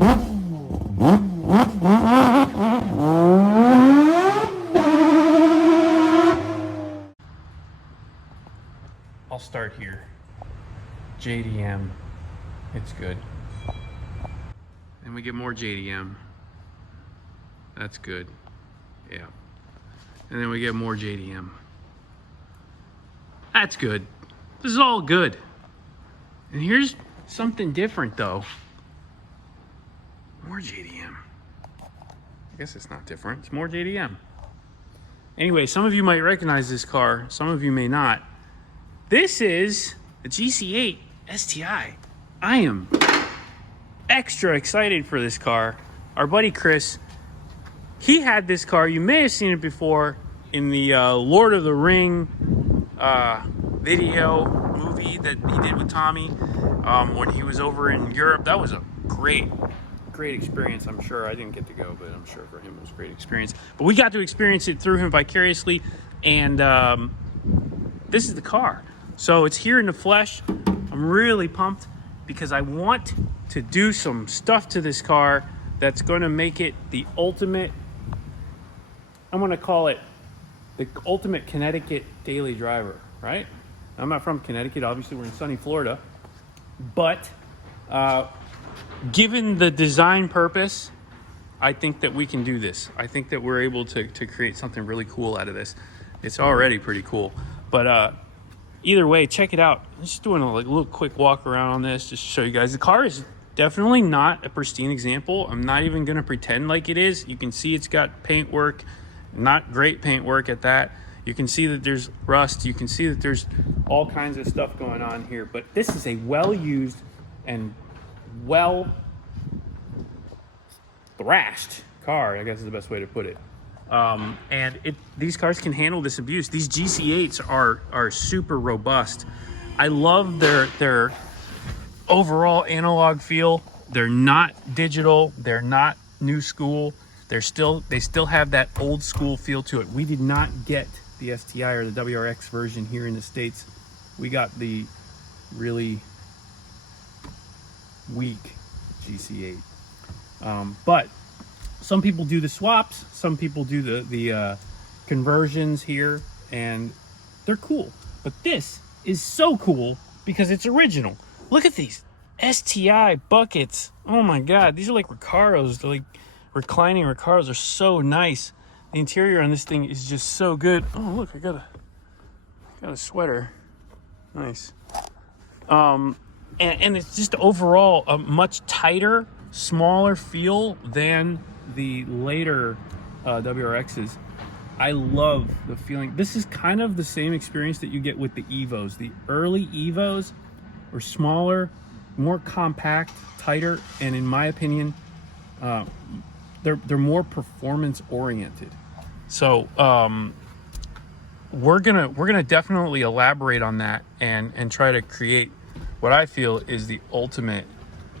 I'll start here. JDM, it's good. And we get more JDM. That's good. Yeah. And then we get more JDM. That's good. This is all good. And here's something different though. More JDM. I guess it's not different. It's more JDM. Anyway, some of you might recognize this car. Some of you may not. This is the GC8 STI. I am extra excited for this car. Our buddy Chris, he had this car. You may have seen it before in the Lord of the Ring video movie that he did with Tommy when he was over in Europe. That was a great experience. I'm sure I didn't get to go, but I'm sure for him it was a great experience. But we got to experience it through him vicariously, and this is the car. So it's here in the flesh. I'm really pumped because I want to do some stuff to this car that's going to make it the ultimate, I'm going to call it the ultimate Connecticut daily driver, right? I'm not from Connecticut. Obviously, we're in sunny Florida. But given the design purpose, I think that we can do this. I think that we're able to create something really cool out of this. It's already pretty cool. But either way, check it out. I'm just doing a little quick walk around on this just to show you guys. The car is definitely not a pristine example. I'm not even going to pretend like it is. You can see it's got paint work, not great paint work at that. You can see that there's rust. You can see that there's all kinds of stuff going on here. But this is a well-used and well-thrashed car, I guess is the best way to put it. And these cars can handle this abuse. These GC8s are super robust. I love their overall analog feel. They're not digital. They're not new school. They still have that old school feel to it. We did not get the STI or the WRX version here in the States. We got the really weak GC8. But some people do the swaps, some people do the conversions here, and they're cool. But this is so cool because it's original. Look at these STI buckets. Oh my God, these are like Recaros. They're like reclining Recaros. They're so nice. The interior on this thing is just so good. Oh look, I got a sweater. Nice. And it's just overall a much tighter, smaller feel than the later WRXs. I love the feeling. This is kind of the same experience that you get with the Evos. The early Evos were smaller, more compact, tighter, and in my opinion, they're more performance oriented. So we're gonna definitely elaborate on that and try to create what I feel is the ultimate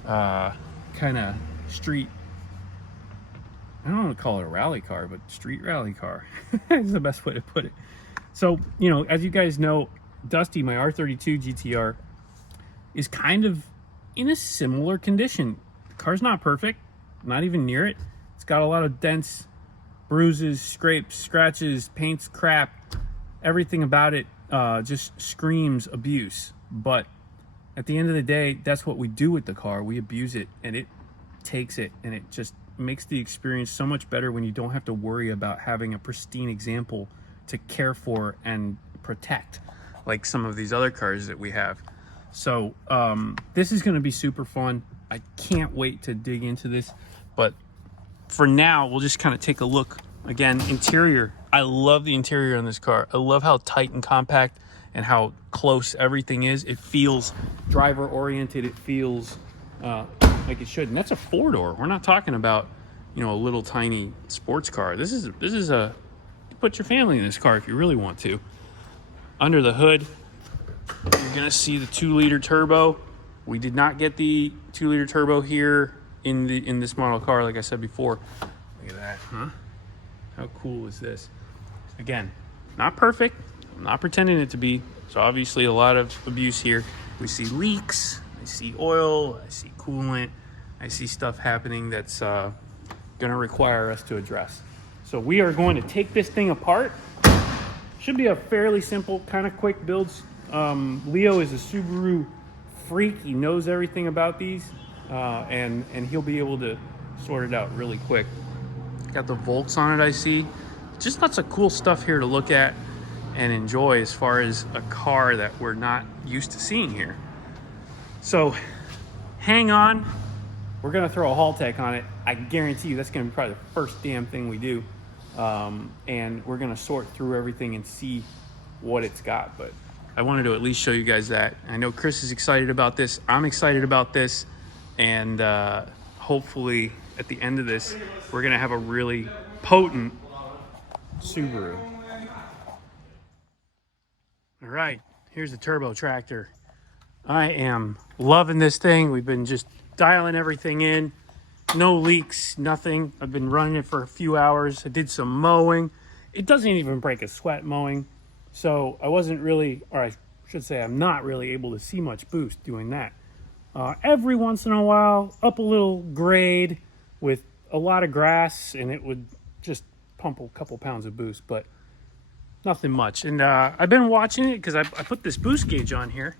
kind of street, I don't want to call it a rally car, but street rally car is the best way to put it. So, you know, as you guys know, Dusty, my R32 GTR, is kind of in a similar condition. The car's not perfect, not even near it. It's got a lot of dents, bruises, scrapes, scratches, paint's crap. Everything about it just screams abuse. But at the end of the day, that's what we do with the car. We abuse it, and it takes it, and it just makes the experience so much better when you don't have to worry about having a pristine example to care for and protect like some of these other cars that we have. So this is going to be super fun. I can't wait to dig into this, but for now we'll just kind of take a look. Again, interior, I love the interior on this car. I love how tight and compact and how close everything is. It feels driver oriented. It feels like it should. And that's a 4-door. We're not talking about, you know, a little tiny sports car. This is a, you put your family in this car if you really want to. Under the hood, you're gonna see the 2-liter turbo. We did not get the 2-liter turbo here in this model car, like I said before. Look at that, huh? How cool is this? Again, not perfect. I'm not pretending it to be. So obviously a lot of abuse here. We see leaks, I see oil, I see coolant. I see stuff happening that's going to require us to address. So we are going to take this thing apart. Should be a fairly simple, kind of quick builds. Leo is a Subaru freak. He knows everything about these, and he'll be able to sort it out really quick. Got the Volts on it, I see. Just lots of cool stuff here to look at and enjoy as far as a car that we're not used to seeing here. So hang on. We're gonna throw a Haltech on it. I guarantee you that's gonna be probably the first damn thing we do. And we're gonna sort through everything and see what it's got. But I wanted to at least show you guys that. I know Chris is excited about this. I'm excited about this. And hopefully at the end of this, we're gonna have a really potent Subaru. All right, here's the turbo tractor. I am loving this thing. We've been just dialing everything in. No leaks, nothing. I've been running it for a few hours. I did some mowing. It doesn't even break a sweat mowing. So I wasn't really, or I should say I'm not really able to see much boost doing that. Every once in a while, up a little grade with a lot of grass, and it would just pump a couple pounds of boost, but nothing much. And I've been watching it because I put this boost gauge on here.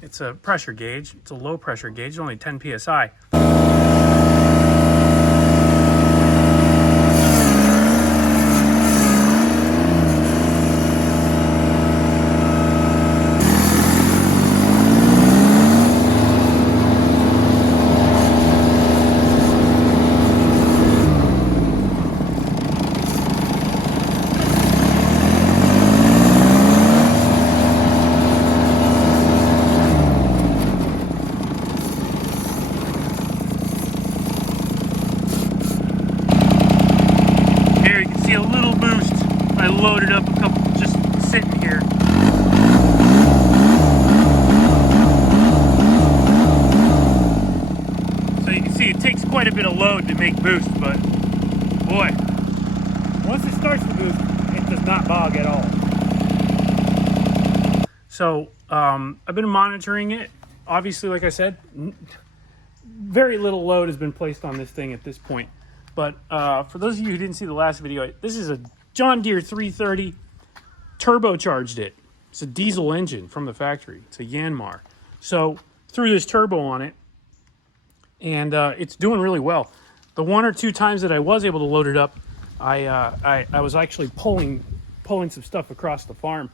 It's a pressure gauge. It's a low pressure gauge, only 10 PSI. Loaded up a couple, just sitting here. So you can see it takes quite a bit of load to make boost, but boy, once it starts to boost, it does not bog at all. So I've been monitoring it. Obviously, like I said, very little load has been placed on this thing at this point. But for those of you who didn't see the last video, this is a John Deere 330, turbocharged it. It's a diesel engine from the factory. It's a Yanmar. So threw this turbo on it, and it's doing really well. The one or two times that I was able to load it up, I was actually pulling some stuff across the farm,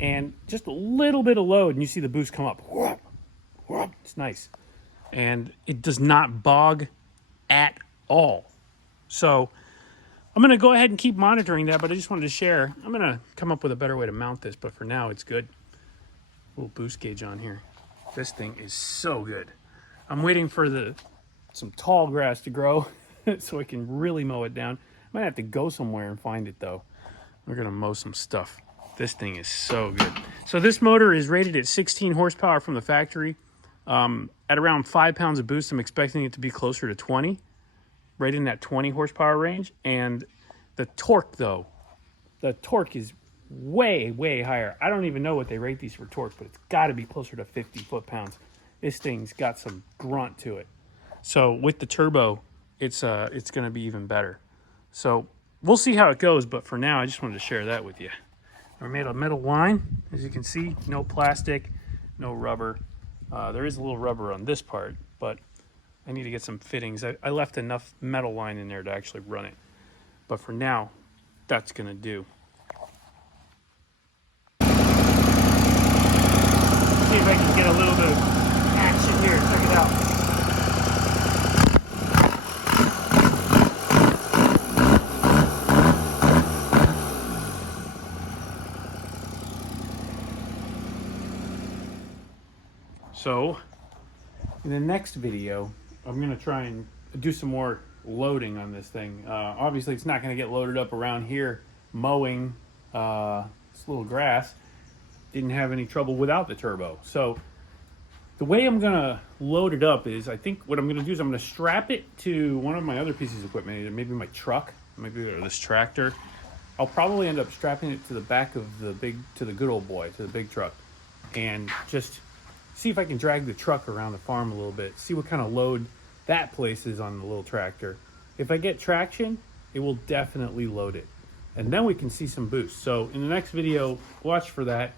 and just a little bit of load, and you see the boost come up. It's nice, and it does not bog at all. So I'm going to go ahead and keep monitoring that, but I just wanted to share. I'm going to come up with a better way to mount this, but for now, it's good. Little boost gauge on here. This thing is so good. I'm waiting for some tall grass to grow so I can really mow it down. I might have to go somewhere and find it, though. We're going to mow some stuff. This thing is so good. So this motor is rated at 16 horsepower from the factory. At around 5 pounds of boost, I'm expecting it to be closer to 20. Right in that 20 horsepower range. And the torque, though, the torque is way, way higher. I don't even know what they rate these for torque, but it's got to be closer to 50 foot-pounds. This thing's got some grunt to it. So with the turbo, it's going to be even better. So we'll see how it goes, but for now, I just wanted to share that with you. I made a metal line, as you can see, no plastic, no rubber. There is a little rubber on this part, but I need to get some fittings. I left enough metal line in there to actually run it. But for now, that's going to do. See if I can get a little bit of action here. Check it out. So, in the next video, I'm going to try and do some more loading on this thing. Obviously, it's not going to get loaded up around here mowing this little grass. Didn't have any trouble without the turbo. So the way I'm going to load it up is, I think what I'm going to do is I'm going to strap it to one of my other pieces of equipment, maybe my truck, maybe this tractor. I'll probably end up strapping it to the back of the good old boy, to the big truck, and just see if I can drag the truck around the farm a little bit, see what kind of load that places on the little tractor. If I get traction, it will definitely load it. And then we can see some boost. So in the next video, watch for that.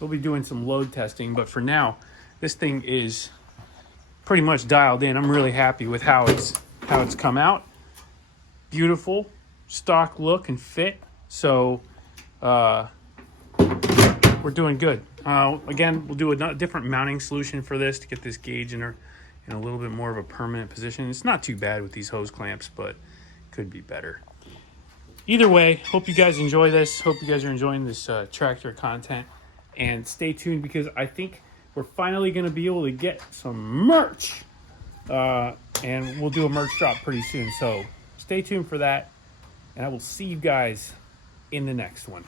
We'll be doing some load testing, but for now, this thing is pretty much dialed in. I'm really happy with how it's come out. Beautiful, stock look and fit. So we're doing good. Again, we'll do a different mounting solution for this to get this gauge in a little bit more of a permanent position. It's not too bad with these hose clamps, but could be better. Either way, hope you guys enjoy this. Hope you guys are enjoying this tractor content. And stay tuned, because I think we're finally going to be able to get some merch. And we'll do a merch drop pretty soon. So stay tuned for that. And I will see you guys in the next one.